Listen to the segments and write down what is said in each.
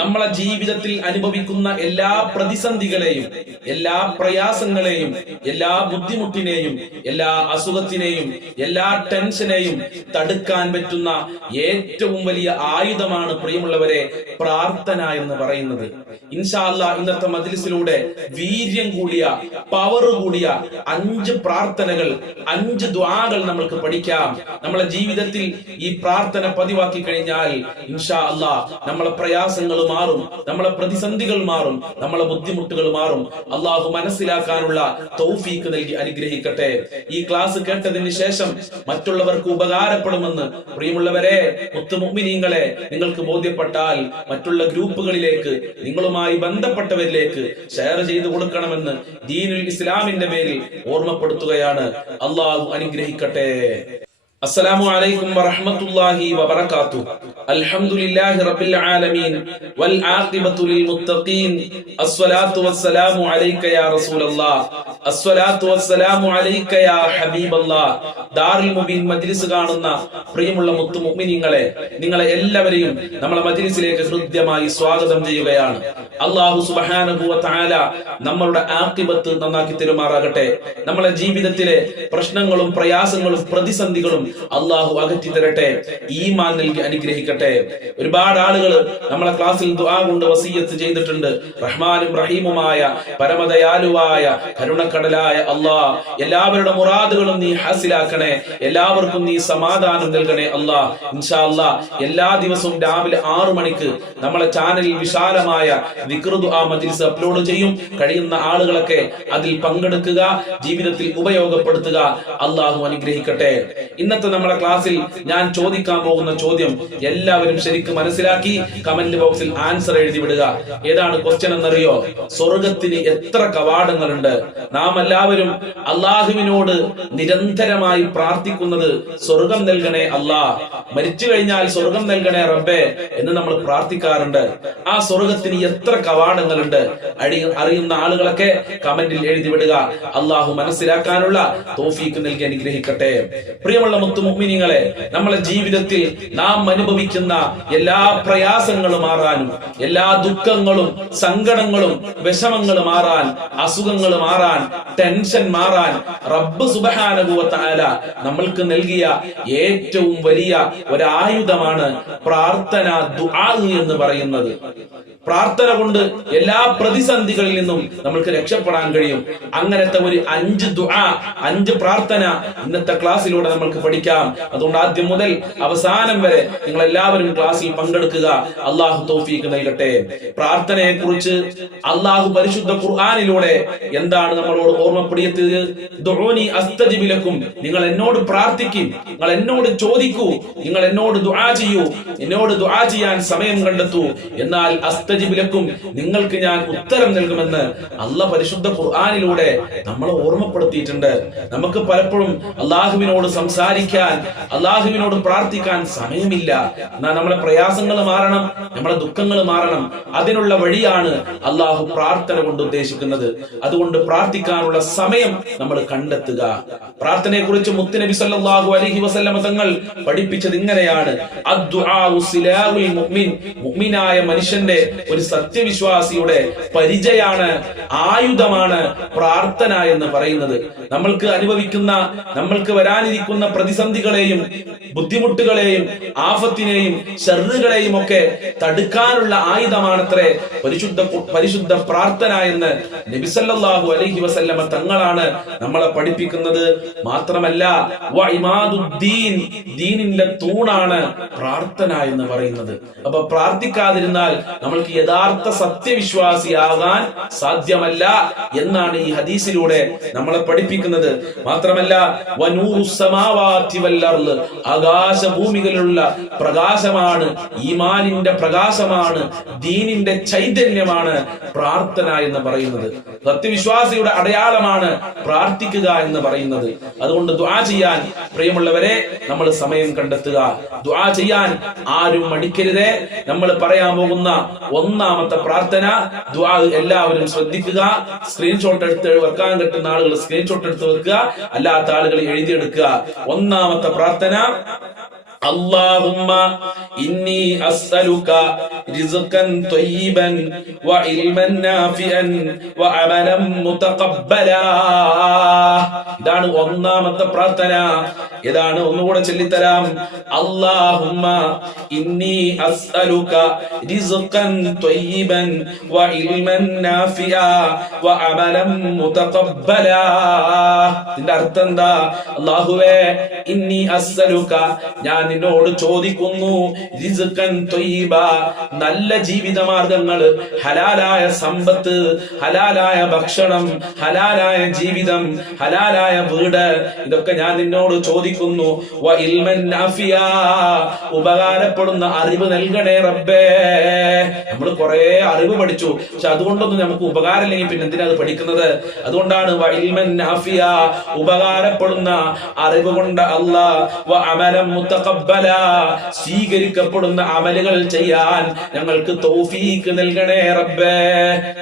നമ്മളെ ജീവിതത്തിൽ അനുഭവിക്കുന്ന എല്ലാ പ്രതിസന്ധികളെയും, എല്ലാ പ്രയാസങ്ങളെയും, എല്ലാ ബുദ്ധിമുട്ടിനെയും, എല്ലാ അസുഖത്തിനെയും, എല്ലാ ടെൻഷനെയും തടുക്കാൻ പറ്റുന്ന ഏറ്റവും വലിയ ആയുധമാണ് പ്രിയമുള്ളവരെ പ്രാർത്ഥന എന്ന് പറയുന്നത്. ഇൻഷാ അല്ലാഹ് ഇന്നത്തെ മജ്ലിസിലൂടെ വീര്യം കൂടിയ, പവർ കൂടിയ 5 പ്രാർത്ഥനകൾ, 5 ദുആകൾ നമ്മൾക്ക് പഠിക്കാം. നമ്മളെ ജീവിതത്തിൽ ഈ പ്രാർത്ഥന പതിവാക്കി കഴിഞ്ഞാൽ ഇൻഷാ അല്ലാഹ് നമ്മളെ പ്രയാസങ്ങൾ മാറും, നമ്മളെ പ്രതിസന്ധികൾ മാറും, നമ്മളെ ബുദ്ധിമുട്ടുകൾ മാറും. അള്ളാഹു മനസ്സിലാക്കാനുള്ള തൗഫീക്ക് നൽകി അനുഗ്രഹിക്കട്ടെ. ഈ ക്ലാസ് കേട്ടതിന് ശേഷം മറ്റുള്ളവർക്ക് ഉപകാരപ്പെടുമെന്ന് പ്രിയമുള്ളവരെ, മുത്തുമുഅ്മിനീങ്ങളെ, നിങ്ങൾക്ക് ബോധ്യപ്പെട്ടാൽ മറ്റുള്ള ഗ്രൂപ്പുകളിലേക്ക്, നിങ്ങളുമായി ബന്ധപ്പെട്ടവരിലേക്ക് ഷെയർ ചെയ്തു കൊടുക്കണമെന്ന് ദീനുൽ ഇസ്ലാമിന്റെ പേരിൽ ഓർമ്മപ്പെടുത്തുകയാണ്. അള്ളാഹു അനുഗ്രഹിക്കട്ടെ. അസ്സലാമു അലൈക്കും വറഹ്മത്തുള്ളാഹി വബറകാതുഹു. അൽഹംദുലില്ലാഹി റബ്ബിൽ ആലമീൻ വൽ ആഖിബത്തു ലിൽ മുത്തഖീൻ. അസ്സലാത്തു വസ്സലാമു അലൈക യാ റസൂലല്ലാഹ്. അസ്സലാത്തു വസ്സലാമു അലൈക യാ ഹബീബല്ലാഹ്. ദാറുൽ മുബീൻ മജ്ലിസ് കാണുന്ന പ്രിയമുള്ള മുത്തു മുഅ്മിനീങ്ങളെ, നിങ്ങളെ എല്ലാവരെയും നമ്മളെ മജ്ലിസിലേക്ക് ഹൃദ്യമായി സ്വാഗതം ചെയ്യുകയാണ്. അല്ലാഹു സുബ്ഹാനഹു വ തആല നമ്മളുടെ ആഖിബത്ത് നന്നാക്കി തരുമാറാകട്ടെ. നമ്മളെ ജീവിതത്തിലെ പ്രശ്നങ്ങളും പ്രയാസങ്ങളും പ്രതിസന്ധികളും അള്ളാഹു അകറ്റി തരട്ടെ. ഈമാൻ നൽകി അനുഗ്രഹിക്കട്ടെ. ഒരുപാട് ആളുകൾ നമ്മളെ ക്ലാസ്സിൽ ദുആ കൊണ്ട് വസിയ്യത്ത് ചെയ്തിട്ടുണ്ട്. റഹ്മാനും റഹീമുമായ പരമദയാലുവായ കരുണക്കടലായ അല്ലാഹ്, എല്ലാവരുടെ മുറാദുകളും നീ ഹാസിലാക്കണേ, എല്ലാവർക്കും നീ സമാധാനം നൽകണേ അല്ലാഹ്. ഇൻഷാ അല്ലാഹ് എല്ലാ ദിവസവും രാവിലെ 6 മണിക്ക് നമ്മളെ ചാനലിൽ വിശാലമായ ദിക്ർ ദുആ മജ്ലിസ് അപ്ലോഡ് ചെയ്യും. കഴിയുന്ന ആളുകളൊക്കെ അതിൽ പങ്കെടുക്കുക, ജീവിതത്തിൽ ഉപയോഗപ്പെടുത്തുക. അല്ലാഹു അനുഗ്രഹിക്കട്ടെ. ഇന്നത്തെ നമ്മുടെ ക്ലാസ്സിൽ ഞാൻ ചോദിക്കാൻ പോകുന്ന ചോദ്യം എല്ലാവരും ശരിക്കും മനസ്സിലാക്കി കമന്റ് ബോക്സിൽ ആൻസർ എഴുതി വിടുക. ഏതാണ് ക്വസ്റ്റ്യൻ എന്നറിയോ? സ്വർഗത്തിന് എത്ര കവാടങ്ങളുണ്ട്? നാം എല്ലാവരും അള്ളാഹുവിനോട് നിരന്തരമായി പ്രാർത്ഥിക്കുന്നത് സ്വർഗം നൽകണേ അല്ലാ, മരിച്ചു കഴിഞ്ഞാൽ സ്വർഗം നൽകണേ റബ്ബേ എന്ന് നമ്മൾ പ്രാർത്ഥിക്കാറുണ്ട്. ആ സ്വർഗത്തിന് എത്ര കവാടങ്ങളുണ്ട്? അറിയുന്ന ആളുകളൊക്കെ കമന്റിൽ എഴുതി വിടുക. അള്ളാഹു മനസ്സിലാക്കാനുള്ള തൗഫീക്ക് നൽകി അനുഗ്രഹിക്കട്ടെ. പ്രിയമുള്ള മുത്തുമുഅ്മിനീങ്ങളെ, നമ്മളെ ജീവിതത്തിൽ നാം അനുഭവിക്കുന്ന എല്ലാ പ്രയാസങ്ങളും മാറാനും, എല്ലാ ദുഃഖങ്ങളും സങ്കടങ്ങളും വിഷമങ്ങളും മാറാൻ, അസുഖങ്ങൾ മാറാൻ, ടെൻഷൻ മാറാൻ റബ്ബ് സുബ്ഹാനഹു വ തആല നമ്മൾക്ക് നൽകിയ ഏറ്റവും വലിയ ഒരായുധമാണ് പ്രാർത്ഥന, ദുആ എന്ന് പറയുന്നത്. പ്രാർത്ഥന കൊണ്ട് എല്ലാ പ്രതിസന്ധികളിൽ നിന്നും നമ്മൾക്ക് രക്ഷപ്പെടാൻ കഴിയും. അങ്ങനത്തെ ഒരു 5 ദുആ, 5 പ്രാർത്ഥന ഇന്നത്തെ ക്ലാസ്സിലൂടെ നമ്മൾക്ക് പഠിക്കാം. അതുകൊണ്ട് ആദ്യം മുതൽ അവസാനം വരെ നിങ്ങൾ എല്ലാവരും ക്ലാസ്സിൽ പങ്കെടുക്കുക. അള്ളാഹു തൗഫീഖ് നൽകട്ടെ. പ്രാർത്ഥനയെ കുറിച്ച് അള്ളാഹു പരിശുദ്ധ ഖുർആനിലൂടെ എന്താണ് നമ്മളോട് ഓർമ്മപ്പെടുത്തിയത്? ദുഊനി അസ്തജിബ് ലക്കും. നിങ്ങൾ എന്നോട് പ്രാർത്ഥിക്കും, നിങ്ങൾ എന്നോട് ചോദിക്കൂ, നിങ്ങൾ എന്നോട് ദുആ ചെയ്യൂ, എന്നോട് ദുആ ചെയ്യാൻ സമയം കണ്ടെത്തൂ, എന്നാൽ അസ്തജിബ് ലക്കും, നിങ്ങൾക്ക് ഞാൻ ഉത്തരം നൽകുമെന്ന് അള്ളാഹ് പരിശുദ്ധ ഖുർആനിലൂടെ നമ്മളെ ഓർമ്മപ്പെടുത്തിയിട്ടുണ്ട്. നമുക്ക് പലപ്പോഴും അള്ളാഹുവിനോട് സംസാരിക്കാൻ, അള്ളാഹുവിനോട് പ്രാർത്ഥിക്കാൻ സമയമില്ല. എന്നാൽ നമ്മളെ പ്രയാസങ്ങൾ മാറണം, നമ്മളെ ദുഃഖങ്ങൾ മാറണം. അതിനുള്ള വഴിയാണ് അള്ളാഹു പ്രാർത്ഥന കൊണ്ട് ഉദ്ദേശിക്കുന്നത്. അതുകൊണ്ട് പ്രാർത്ഥിക്കാനുള്ള സമയം നമ്മൾ കണ്ടെത്തുക. പ്രാർത്ഥനയെ കുറിച്ച് മുത്തുനബി സല്ലല്ലാഹു അലൈഹി വസല്ലം തങ്ങൾ പഠിപ്പിച്ചത് ഇങ്ങനെയാണ്: അദ്ദുആഉ സിലാഹുൽ മുഅ്മിൻ. മുഅ്മിനായ മനുഷ്യന്റെ, ഒരു സത്യവിശ്വാസിയുടെ പരിചയാണ്, ആയുധമാണ് പ്രാർത്ഥന എന്ന് പറയുന്നത്. നമ്മൾക്ക് അനുഭവിക്കുന്ന, നമ്മൾക്ക് വരാനിരിക്കുന്ന പ്രതിസന്ധികളെയും ബുദ്ധിമുട്ടുകളെയും ആഫത്തിനെയും ശർറുകളെയും ഒക്കെ തടുക്കാനുള്ള ആയുധമാണത്രേ പരിശുദ്ധ പ്രാർത്ഥന എന്ന് നബി സല്ലല്ലാഹു അലൈഹി വസല്ലമ തങ്ങളാണ് നമ്മളെ പഠിപ്പിക്കുന്നത്. മാത്രമല്ല വഇമാദുദ്ദീൻ, ദീനിന്റെ തൂണാണ് പ്രാർത്ഥന എന്ന് പറയുന്നത്. അപ്പൊ പ്രാർത്ഥിക്കാതിരുന്നാൽ നമ്മൾക്ക് യഥാർത്ഥ സത്യവിശ്വാസിയാകാൻ സാധ്യമല്ല എന്നാണ് ഈ ഹദീസിലൂടെ നമ്മളെ പഠിപ്പിക്കുന്നത്. മാത്രമല്ല വനൂറുസ് സമാവാതി വൽ അർള്, ആകാശഭൂമികളിലുള്ള പ്രകാശമാണ്, ഈമാനിന്റെ പ്രകാശമാണ്, ദീനിന്റെ ചൈതന്യമാണ് പ്രാർത്ഥന എന്ന് പറയുന്നത്. സത്യവിശ്വാസിയുടെ അടയാളമാണ് പ്രാർത്ഥിക്കുക എന്ന് പറയുന്നത്. അതുകൊണ്ട് ദുആ ചെയ്യാൻ പ്രിയമുള്ളവരെ നമ്മൾ സമയം കണ്ടെത്തുക. ദുആ ചെയ്യാൻ ആരും മടിക്കരുതേ. നമ്മൾ പറയാൻ പോകുന്ന ഒന്നാമത്തെ പ്രാർത്ഥന ദുആ എല്ലാവരും ശ്രദ്ധിക്കുക. സ്ക്രീൻഷോട്ട് എടുത്ത് വെക്കാൻ കിട്ടുന്ന ആളുകൾ സ്ക്രീൻഷോട്ട് എടുത്ത് വെക്കുക, അല്ലാത്ത ആളുകൾ എഴുതിയെടുക്കുക. ഒന്നാമത്തെ പ്രാർത്ഥന اللهم إني أسألك رزقا طيبا وعلما نافعا وعملا متقبلا. ഇതാണ് ഒന്നാമത്തെ പ്രാർത്ഥന. ഇതാണ് ഒന്നുകൂടെ ചൊല്ലിത്തരാം. അല്ലാഹുമ്മ ഇന്നി അസ്അലുക റിസ്ഖൻ ത്വയ്യിബൻ വഇൽമൻ നാഫിഅ വഅമലൻ മുതഖബ്ബലാ. ഇതിന്റെ അർത്ഥം എന്താ? അല്ലാഹുവേ, ഇന്നി അസ്അലുക, ഞാൻ നിന്നോട് ചോദിക്കുന്നു, റിസ്ഖൻ ത്വയ്യിബ, നല്ല ജീവിതമാർഗങ്ങൾ, ഹലാലായ സമ്പത്ത്, ഹലാലായ ഭക്ഷണം, ഹലാലായ ജീവിതം, ഹലാലായ വീട്, ഇതൊക്കെ ഞാൻ നിന്നോട് ചോദിക്കുന്നു. വ ഇൽമൻ നാഫിയ, ഉപകാരപ്പെടുന്ന അറിവ് നൽകണേ റബ്ബേ. നമ്മൾ കുറെ അറിവ് പഠിച്ചു, പക്ഷെ അതുകൊണ്ടൊന്നും നമുക്ക് ഉപകാരമില്ലെങ്കിൽ പിന്നെ എന്തിനാ അത് പഠിക്കുന്നത്? അതുകൊണ്ടാണ് വ ഇൽമൻ നാഫിയ, ഉപകാരപ്പെടുന്ന അറിവ് കൊണ്ട് അല്ലാഹ്, വ അമലൻ മുതഖബ്ബല, സ്വീകരിക്കപ്പെടുന്ന അമലുകൾ ചെയ്യാൻ ഞങ്ങൾക്ക് തൗഫീഖ് നൽകണേ റബ്ബേ.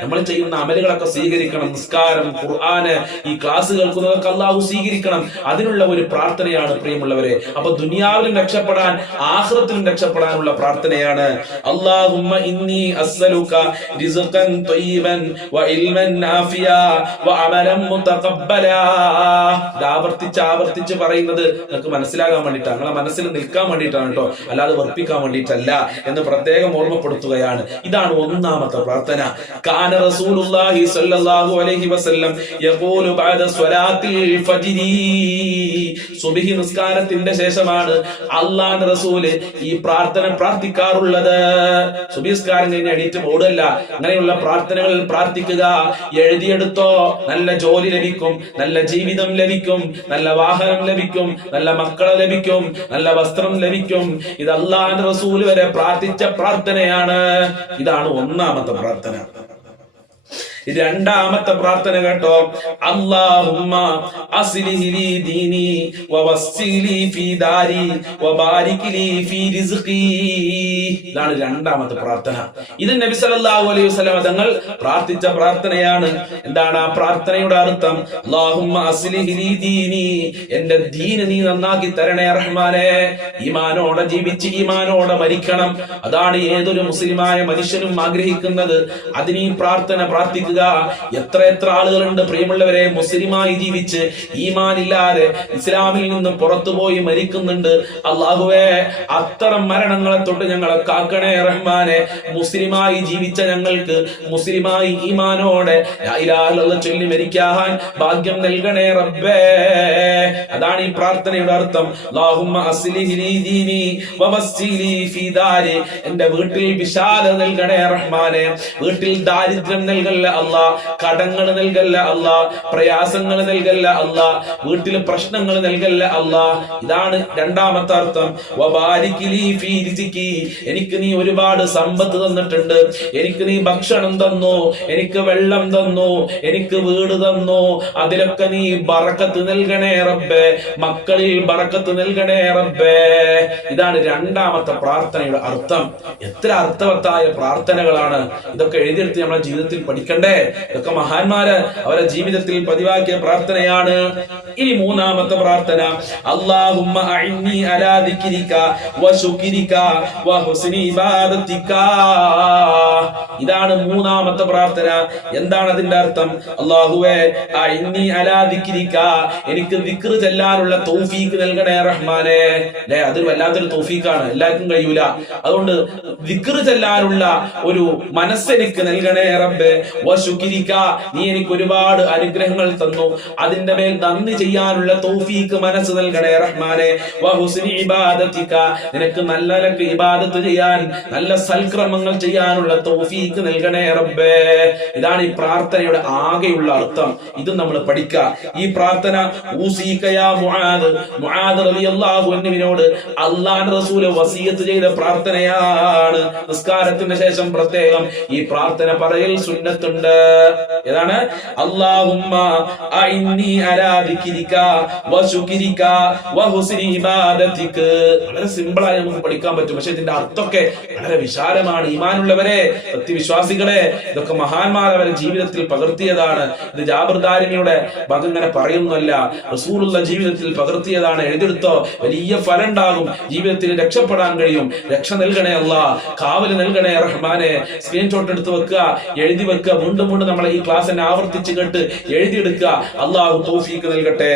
നമ്മൾ ചെയ്യുന്ന അമലുകളൊക്കെ സ്വീകരിക്കണം. നിസ്കാരം, ഖുർആന്, ഈ ക്ലാസ് കേൾക്കുന്നതൊക്കെ അല്ലാഹു സ്വീകരിക്കണം. അതിനുള്ള ഒരു പ്രാർത്ഥനയാണ് പ്രിയമുള്ളവരെ. അപ്പൊ ദുനിയാവിലും രക്ഷപ്പെടാൻ ആഖിറത്തിലും രക്ഷപ്പെടാനുള്ള പ്രാർത്ഥനയാണ്. അല്ലാഹുമ്മ ഇന്നി അസ്അലുക റിസ്ഖൻ ത്വയ്യിബൻ വ ഇൽമൻ നാഫിയ വ അമലൻ മുതഖബ്ബലാ. ആവർത്തിച്ച് പറയുന്നത് നിങ്ങൾക്ക് മനസ്സിലാകാൻ വേണ്ടിയിട്ടാണ്, നിങ്ങളെ മനസ്സിൽ നിൽക്കാൻ വേണ്ടിയിട്ടാണ് കേട്ടോ, അല്ലാതെ വെറുപ്പിക്കാൻ വേണ്ടിയിട്ടല്ല എന്ന് പ്രത്യേകം ഓർമ്മപ്പെടുത്തുകയാണ്. ഇതാണ് ഒന്നാമത്തെ പ്രാർത്ഥന. കാന റസൂലുള്ളാഹി സ്വല്ലല്ലാഹു അലൈഹി വസല്ലം യഖൂലു ബഅദ സ്വലാത്തിൽ ഫജ്രി, സുബ്ഹി നിസ്കാരത്തിന്റെ ശേഷമാണ് അല്ലാഹുവിന്റെ റസൂല് ഈ പ്രാർത്ഥന പ്രാർത്ഥിക്കാറുള്ളത്. സുബ്ഹി നിസ്കാരം കഴിഞ്ഞ് എണീറ്റ് ഓടല്ല, അങ്ങനെയുള്ള പ്രാർത്ഥനകൾ പ്രാർത്ഥിക്കുക. എഴുതിയെടുത്തോ, നല്ല ജോലി ലഭിക്കും, നല്ല ജീവിതം ലഭിക്കും, നല്ല വാഹനം ലഭിക്കും, നല്ല മക്കളെ ലഭിക്കും, നല്ല വസ്ത്രം ലഭിക്കും. ഇത് അല്ലാഹുവിന്റെ റസൂല് വരെ പ്രാർത്ഥിച്ച പ്രാർത്ഥനയാണ്. ഇതാണ് ഒന്നാമത്തെ പ്രാർത്ഥന. രണ്ടാമത്തെ പ്രാർത്ഥന കേട്ടോ. അല്ലാഹുമ്മ അസ്ലിഹ് ലി ദീനി വവസ്സി ലി ഫീ ദാരി വബാരിക് ലി ഫീ റിസ്ഖി. ഇതാണ് രണ്ടാമത്തെ പ്രാർത്ഥന. ഇത് നബി സല്ലല്ലാഹു അലൈഹി വസല്ലം തങ്ങൾ പ്രാർത്ഥിച്ച പ്രാർത്ഥനയാണ്. എന്താണ് ആ പ്രാർത്ഥനയുടെ അർത്ഥം? അല്ലാഹുമ്മ അസ്ലിഹ് ലി ദീനി, എന്റെ ദീന് നീ നന്നാക്കി തരണേ റഹ്മാനേ. ഈമാനോടെ ജീവിച്ച് ഈമാനോടെ മരിക്കണം. അതാണ് ഏതൊരു മുസ്ലിമായ മനുഷ്യനും ആഗ്രഹിക്കുന്നത്. അതിന് ഈ പ്രാർത്ഥന പ്രാർത്ഥിക്കുക. എത്ര ആളുകളുണ്ട് പ്രിയമുള്ളവരെ, മുസ്ലിമായി ജീവിച്ച് ഈമാനില്ലാതെ ഇസ്ലാമിൽ നിന്ന് പുറത്തുപോയി മരിക്കുന്നുണ്ട്. അല്ലാഹുവേ, അത്തരം മരണങ്ങളെ തൊട്ട് ഞങ്ങളെ കാക്കണേ റഹ്മാനെ. മുസ്ലിമായി ജീവിച്ച ഞങ്ങൾക്ക് മുസ്ലിമായി ഈമാനോടെ ലാ ഇലാഹ ഇല്ലല്ലാഹ് ചൊല്ലി മരിക്കാൻ ഭാഗ്യം നൽകണേ റബ്ബേ. അതാണ് ഈ പ്രാർത്ഥനയുടെ അർത്ഥം. അല്ലാഹുമ്മ അസ്ലിഹ് ലി ദീനി വവസ്സി ലി ഫീ ദാരി, എന്റെ വീട്ടിൽ വിശാലത നൽകണേ റഹ്മാനെ. വീട്ടിൽ ദാരിദ്ര്യം നൽകല്ല അല്ലാ, കടങ്ങൾ നൽകല്ല അല്ലാ, പ്രയാസങ്ങൾ നൽകല്ല അല്ലാ, വീട്ടിൽ പ്രശ്നങ്ങൾ നൽകല്ല അല്ലാ. ഇതാണ് രണ്ടാമത്തെ അർത്ഥം. വബാരിക് ലി ഫീ റിസ്ഖി, എനിക്ക് നീ ഒരുപാട് സമ്പത്ത് തന്നിട്ടുണ്ട്, എനിക്ക് നീ ഭക്ഷണം തന്നു, എനിക്ക് വെള്ളം തന്നു, എനിക്ക് വീട് തന്നു, അതിലൊക്കെ നീ ബറക്കത്ത് നൽകണേ റബ്ബേ. മക്കളിൽ ബറക്കത്ത് നൽകണേ റബ്ബേ. ഇതാണ് രണ്ടാമത്തെ പ്രാർത്ഥനയുടെ അർത്ഥം. എത്ര അർത്ഥവത്തായ പ്രാർത്ഥനകളാണ് ഇതൊക്കെ. എഴുതിയെടുത്ത് നമ്മുടെ ജീവിതത്തിൽ പഠിക്കണ്ടേ? ഇതൊക്കെ മഹാന്മാര് അവരുടെ ജീവിതത്തിൽ പതിവാക്കിയ പ്രാർത്ഥനയാണ്. ഇനി മൂന്നാമത്തെ പ്രാർത്ഥന. അല്ലാഹുമ്മ അഇന്നി അലാ ദിക്രിക വശുക്രിക വഹുസ്നി ഇബാദതിക. ഇതാണ് മൂന്നാമത്തെ പ്രാർത്ഥന. എന്താണ് അതിന്റെ അർത്ഥം? അല്ലാഹുവേ, അഇന്നി അലാ ദിക്രിക, എനിക്ക് ദിക്ർ ചൊല്ലാനുള്ള തൗഫീഖ് നൽകണേ റഹ്മാനേ. അതൊരു വല്ലാത്തൊരു തൗഫീഖാണ്, എല്ലാവർക്കും കഴിയൂല. അതുകൊണ്ട് ദിക്ർ ചൊല്ലാനുള്ള ഒരു മനസ്സെനിക്ക് നൽകണേ റബ്ബേ. വശുക്രിക, നീ എനിക്ക് ഒരുപാട് അനുഗ്രഹങ്ങൾ തന്നു, അതിന്റെ മേൽ നന്ദി ചെയ്യാനുള്ള തൗഫീഖ് മനസ്സ് നൽകണേ റഹ്മാനെ. വഹുസ്നി ഇബാദതിക, നിനക്ക് നല്ല ഇബാദത്ത് ചെയ്യാൻ, നല്ല സൽക്രമങ്ങൾ ചെയ്യാനുള്ള തൗഫീഖ് നൽകണേ റബ്ബേ. ഇതാണ് ഈ പ്രാർത്ഥനയുടെ ആകെയുള്ള അർത്ഥം. ഇത് നമ്മൾ പഠിക്കുക. ഈ പ്രാർത്ഥന ഊസീക യാ മുആദ്, മുആദ് റളിയല്ലാഹു അൻഹുവിനോട് അല്ലാഹുവിന്റെ റസൂൽ വസിയത്ത് ചെയ്ത പ്രാർത്ഥനയാണ്. നിസ്കാരത്തിന് ശേഷം പ്രത്യേകം ഈ പ്രാർത്ഥന പറയൽ സുന്നത്തുണ്ട്. ഏതാണ്? അല്ലാഹുമ്മ അഇന്നി അലാ ദിക്രിക വശുക്രിക വഹുസ്നി ഇബാദതിക. വളരെ സിമ്പിൾ ആയി നമുക്ക് പഠിക്കാൻ പറ്റും, പക്ഷെ ഇതിന്റെ അർത്ഥമൊക്കെ വളരെ വിശാലമാണ്. ഈമാനുള്ളവരെ, സത്യവിശ്വാസികളെ, ഇതൊക്കെ മഹാന്മാർ അവരെ ജീവിതത്തിൽ പകർത്തിയതാണ്. ഇത് ജാബിർ ദാരിമിയുടെ ഭാഗം ഇങ്ങനെ പറയുന്നല്ല, റസൂലുള്ള ജീവിതത്തിൽ പകർത്തിയതാണ്. എഴുതിയെടുത്തോ, വലിയ ഫലം ഉണ്ടാകും, ജീവിതത്തിൽ രക്ഷപ്പെടാൻ കഴിയും. രക്ഷ നൽകണേ അല്ലാഹ്, കാവല് നൽകണേ റഹ്മാനെ. സ്ക്രീൻഷോട്ട് എടുത്ത് വെക്കുക, എഴുതി വെക്കുക, വീണ്ടും വീണ്ടും നമ്മളെ ഈ ക്ലാസ്സിനെ ആവർത്തിച്ച് കേട്ട് എഴുതിയെടുക്കുക. അല്ലാഹു തൗഫീഖ് നൽകട്ടെ.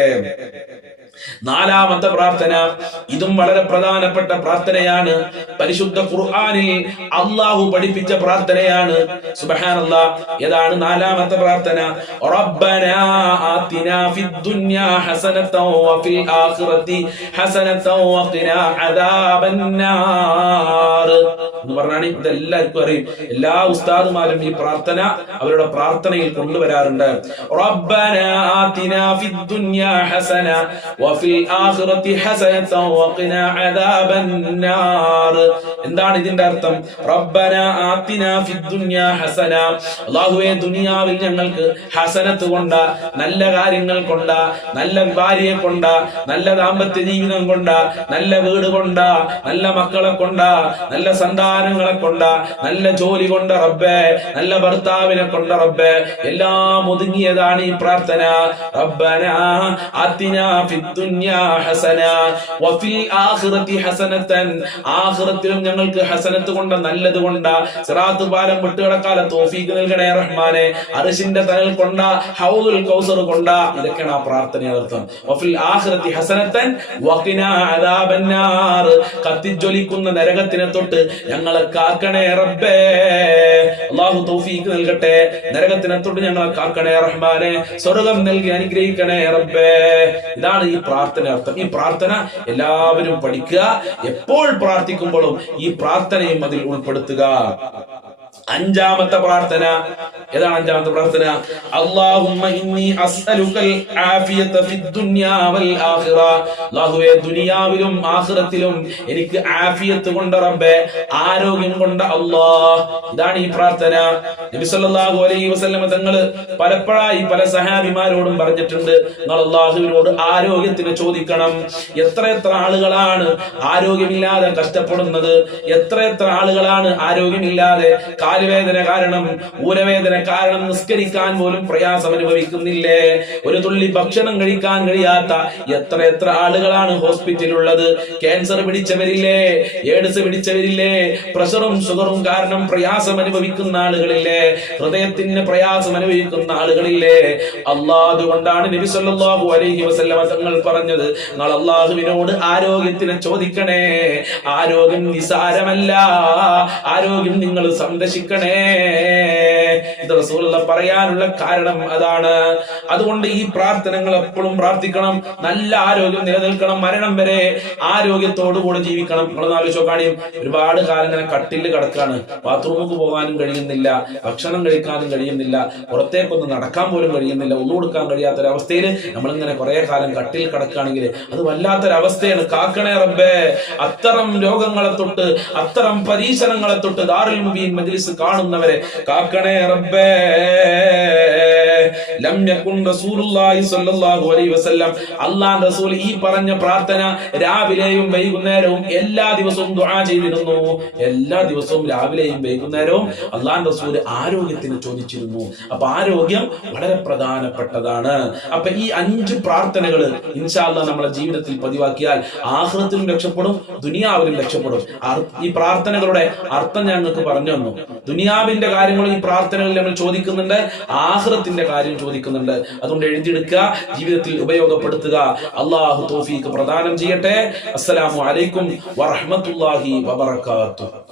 നാലാമത്തെ പ്രാർത്ഥന, ഇതും വളരെ പ്രധാനപ്പെട്ട പ്രാർത്ഥനയാണ്. പരിശുദ്ധ ഖുർആനിൽ അല്ലാഹു പഠിപ്പിച്ച പ്രാർത്ഥനയാണ്. സുബ്ഹാനല്ലാഹ്. ഏതാണ് നാലാമത്തെ പ്രാർത്ഥന? റബ്ബനാ ആതിനാ ഫിദ് ദുനിയാ ഹസനതൻ വഫിൽ ആഖിറതി ഹസനതൻ വഖിനാ അദാബന്നാർ എന്ന് പറഞ്ഞാണ്. ഇതെല്ലാവർക്കും അറിയും. എല്ലാ ഉസ്താദുമാരും ഈ പ്രാർത്ഥന അവരുടെ പ്രാർത്ഥനയിൽ കൊണ്ടുവരാറുണ്ട്. റബ്ബനാ ആതിനാ ഫിദ് ദുനിയാ ഹസന വഫിൽ ആഖിറതി ഹസനതൻ വഖിനാ അദാബന്നാർ. എന്താണ് ഇതിന്റെ അർത്ഥം? റബ്ബനാ ആതിനാ ഫിദ് ദുനിയാ ഹസന, അല്ലാഹുവേ ദുനിയാവിൽ ഞങ്ങൾക്ക് ഹസനത്ത് കൊണ്ട, നല്ല കാര്യങ്ങൾ കൊണ്ട, നല്ല ഭാര്യയെ കൊണ്ട, നല്ല ദാമ്പത്യ ജീവിതം കൊണ്ട, നല്ല വീട് കൊണ്ട, നല്ല മക്കളെ കൊണ്ട, നല്ല സന്താനങ്ങളെ കൊണ്ട, നല്ല ജോലി കൊണ്ട റബ്ബേ, നല്ല ഭർത്താവിനെ കൊണ്ട റബ്ബേ, എല്ലാം ഒതുങ്ങിയതാണ് ഈ പ്രാർത്ഥന. റബ്ബനാ ആതിനാ ഫിദ് ദുനിയാ ഹസന വഫിൽ ആഖിറതി ഹസനതൻ, ആഖിറത്തിലും ഞങ്ങൾക്ക് ഹസനത്ത് കൊണ്ട, നല്ലത് കൊണ്ട, സിറാത്ത് പാലം വിട്ടുകിടക്കാതെ തൗഫീഖ് നൽകണേ റഹ്മാനെ. അർശിന്റെ തണൽ കൊണ്ട, ഹൗദുൽ കൗസർ കൊണ്ട. ഇതൊക്കെയാണ് ആ പ്രാർത്ഥനയുടെ അർത്ഥം. വഫിൽ ആഖിറതി ഹസനതൻ വഖിനാ അദാബന്നാർ, കത്തിജ്വലിക്കുന്ന നരകത്തിനെ തൊട്ട് ഞങ്ങളെ കാക്കണേ റബ്ബേ. അല്ലാഹു തൗഫീഖ് നൽകട്ടെ. നരകത്തിനെ തൊട്ട് ഞങ്ങളെ കാക്കണേ റഹ്മാനെ. സ്വർഗ്ഗം നൽകി അനുഗ്രഹിക്കണേ റബ്ബേ. ഇതാണ് ഈ പ്രാർത്ഥന അർത്ഥം. ഈ പ്രാർത്ഥന എല്ലാവരും പഠിക്കുക. എപ്പോൾ പ്രാർത്ഥിക്കുമ്പോഴും ഈ പ്രാർത്ഥനയും അതിൽ ഉൾപ്പെടുത്തുക. അഞ്ചാമത്തെ പ്രാർത്ഥന, ഏതാണ് അഞ്ചാമത്തെ പ്രാർത്ഥന? അല്ലാഹുമ്മ ഇന്നി അസ്അലുകൽ ആഫിയത ഫിദ് ദുനിയാ വൽ ആഖിറ, അല്ലാഹുവേ ദുനിയാവിലും ആഖിറത്തിലും എനിക്ക് ആഫിയത്ത് കൊണ്ട് റബ്ബേ, ആരോഗ്യം കൊണ്ട് അല്ലാഹ്. ഇതാണ് ഈ പ്രാർത്ഥന. നബി സല്ലല്ലാഹു അലൈഹി വസല്ലം തങ്ങൾ പലപ്പോഴായി പല സഹാബിമാരോടും പറഞ്ഞിട്ടുണ്ട്, നിങ്ങൾ അല്ലാഹുവിനോട് ആരോഗ്യത്തിന് ചോദിക്കണം. എത്ര ആളുകളാണ് ആരോഗ്യമില്ലാതെ കഷ്ടപ്പെടുന്നത്? എത്ര ആളുകളാണ് ആരോഗ്യമില്ലാതെ കാലുവേദന കാരണം, ഊരവേദന കാരണം നിസ്കരിക്കാൻ പോലും പ്രയാസം അനുഭവിക്കുന്നില്ലേ? ഒരു തുള്ളി ഭക്ഷണം കഴിക്കാൻ കഴിയാത്ത എത്ര ആളുകളാണ് ഹോസ്പിറ്റലിലുള്ളത്? ക്യാൻസർ പിടിച്ചവരില്ലേ? എയ്ഡ്സ് പിടിച്ചവരില്ലേ? പ്രഷറും ഷുഗറും കാരണം പ്രയാസം അനുഭവിക്കുന്ന ആളുകളില്ലേ? ഹൃദയത്തിന് പ്രയാസം അനുഭവിക്കുന്ന ആളുകളില്ലേ? അതുകൊണ്ടാണ് നബി സല്ലല്ലാഹു അലൈഹി വസല്ലം തങ്ങൾ പറഞ്ഞത്, നിങ്ങൾ അല്ലാഹുവിനോട് ആരോഗ്യത്തിന് ചോദിക്കണേ. ആരോഗ്യം നിസാരമല്ല, ആരോഗ്യം നിങ്ങൾ സംരക്ഷിക്കണേ. ഇത് റസൂലുള്ളാഹി പറയാനുള്ള കാരണം അതാണ്. അതുകൊണ്ട് ഈ പ്രാർത്ഥനകൾ എപ്പോഴും പ്രാർത്ഥിക്കണം. നല്ല ആരോഗ്യം നിലനിൽക്കണം, മരണം വരെ ആരോഗ്യത്തോടുകൂടെ ജീവിക്കണം. നമ്മളൊന്ന് ആലോചിച്ചോ, കാണിയും ഒരുപാട് കാലം ഇങ്ങനെ കട്ടിൽ കിടക്കാണ്, ബാത്റൂമിൽ പോകാനും കഴിയുന്നില്ല, ഭക്ഷണം കഴിക്കാനും കഴിയുന്നില്ല, പുറത്തേക്കൊന്നും നടക്കാൻ പോലും കഴിയുന്നില്ല, ഒന്നും കൊടുക്കാൻ കഴിയാത്തൊരവസ്ഥയിൽ നമ്മളിങ്ങനെ കുറെ കാലം കട്ടിൽ കിടക്കുകയാണെങ്കിൽ അത് വല്ലാത്തൊരവസ്ഥയാണ്. കാക്കണേ റബ്ബേ. അത്തരം രോഗങ്ങളെ തൊട്ട്, അത്തരം പരീക്ഷണങ്ങളെ തൊട്ട് ദാറുൽ മുബീൻ മജ്ലിസ് കാണുന്നവരെ കാക്കണേ റബ്ബേ. ലം യകുൻ റസൂലുള്ളാഹി സ്വല്ലല്ലാഹു അലൈഹി വസല്ലം, അല്ലാഹുവിന്റെ റസൂൽ ഈ പറഞ്ഞ പ്രാർത്ഥന രാവിലെയും വൈകുന്നേരവും എല്ലാ ദിവസവും ദുആ ചെയ്തിരുന്നു. എല്ലാ ദിവസവും രാവിലെയും വൈകുന്നേരവും അല്ലാഹുവിന്റെ റസൂൽ ആരോഗ്യത്തിന് ചോദിച്ചിരുന്നു. അപ്പൊ ആരോഗ്യം വളരെ പ്രധാനപ്പെട്ടതാണ്. അപ്പൊ ഈ 5 പ്രാർത്ഥനകൾ ഇൻഷാ അല്ലാഹ് നമ്മുടെ ജീവിതത്തിൽ പതിവാക്കിയാൽ ആഖിറത്തിലും രക്ഷപ്പെടും, ദുനിയാവിലും രക്ഷപ്പെടും. ഈ പ്രാർത്ഥനകളുടെ അർത്ഥം ഞങ്ങൾക്ക് പറഞ്ഞു തന്നു. ദുനിയാവിന്റെ കാര്യങ്ങൾ ഈ പ്രാർത്ഥനകളിൽ നമ്മൾ ചോദിക്കുന്നുണ്ട്, ആഖിറത്തിന്റെ കാര്യം ചോദിക്കുന്നുണ്ട്. അതുകൊണ്ട് എഴുതിയെടുക്കുക, ജീവിതത്തിൽ ഉപയോഗപ്പെടുത്തുക. അല്ലാഹു തൗഫീഖ് പ്രദാനം ചെയ്യട്ടെ. അസ്സലാമു അലൈക്കും വറഹ്മത്തുള്ളാഹി വബറകാതുഹു.